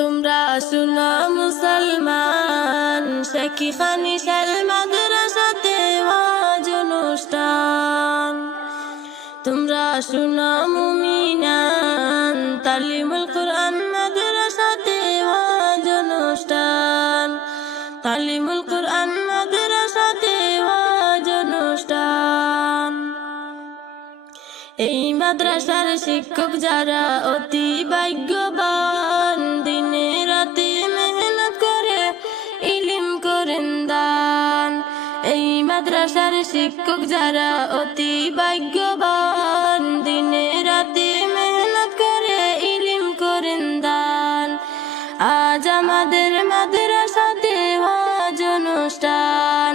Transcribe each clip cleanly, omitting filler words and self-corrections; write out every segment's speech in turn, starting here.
তোমরা শুনো মুসলমান, শেখিখানি শাল মাদ্রাসাতে ওয়াজ অনুষ্ঠান। তোমরা শুনো মুমিনান, তালিমুল কুরআন মাদ্রাসাতে ওয়াজ অনুষ্ঠান। তালিমুল কুরআন মাদ্রাসাতে ওয়াজ অনুষ্ঠান। এই মাদ্রাসার শিক্ষক যারা অতি ভাগ্যবান, দিনে রাতে মেহনত করে ইলম করেন দান। এই মাদ্রাসার শিক্ষক যারা অতি ভাগ্যবান, দিনে রাতে মেহনত করে ইলম করেন দান। আজ আমাদের মাদ্রাসাতে ওয়াজ অনুষ্ঠান।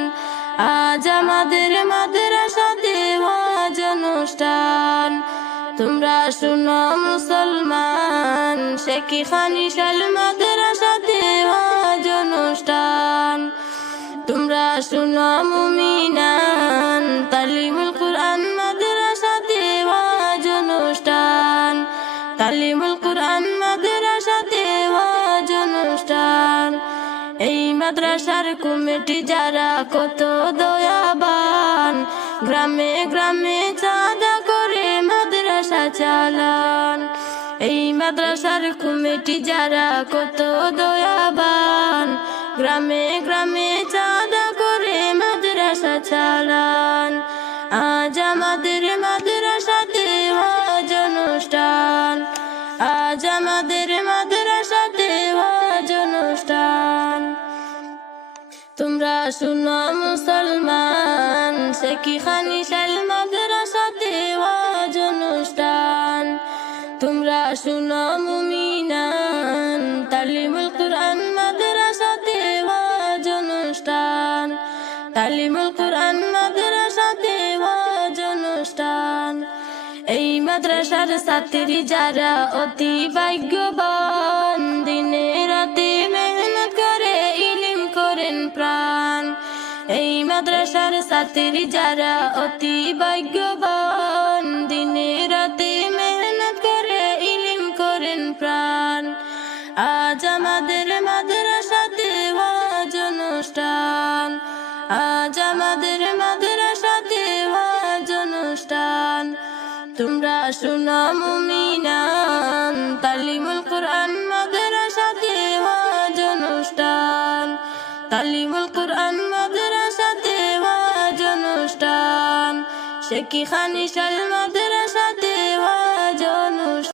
আজ আমাদের মাদ্রাসাতে ওয়াজ অনুষ্ঠান। তোমরা শুনো মুসলমান, শেখিখানি শাল মাদ্রাসাতে ওয়াজ অনুষ্ঠান। তোমরা শুনো মুমিনান, তালিমুল কুরআন মাদ্রাসাতে ওয়াজ অনুষ্ঠান। তালিমুল কুরআন মাদ্রাসাতে ওয়াজ অনুষ্ঠান। এই মাদ্রাসার কমিটি যারা কত দয়াবান, গ্রামে গ্রামে চাঁদা করে মাদ্রাসা চালান। এই মাদ্রাসার কমিটি যারা কত দয়াবান, গ্রামে গ্রামে চাঁদা করে মাদ্রাসা চালান। আজ আমাদের মাদ্রাসাতে ওয়াজ অনুষ্ঠান। আজ আমাদের মাদ্রাসাতে ওয়াজ অনুষ্ঠান। তোমরা শুনো মুসলমান, শেখিখানি শাল মাদ্রাসাতে ওয়াজ অনুষ্ঠান। তোমরা শুনো মুমিনান, তালিমুল কুরআন মাদ্রাসাতে ওয়াজ অনুষ্ঠান। তালিমুল কুরআন মাদ্রাসাতে ওয়াজ অনুষ্ঠান। এই মাদ্রাসার ছাত্রী যারা অতি ভাগ্যবান, দিনে রাতে মেহনত করে ইলম করেন প্রাণ। এই মাদ্রাসার ছাত্রী যারা অতি ভাগ্যবান, দিনে রাতে মেহনত করে ইলম করেন প্রাণ। আজ আমাদের মাদ্রাসাতে ওয়াজ অনুষ্ঠান। আজ আমাদের মাদ্রাসাতে ওয়াজ অনুষ্ঠান। তোমরা শুনো মুমিনান, তালিমুল কুরআন মাদ্রাসাতে ওয়াজ অনুষ্ঠান। তালিমুল কুরআন মাদ্রাসাতে ওয়াজ অনুষ্ঠান। শেখিখানি শাল মাদ্রাসা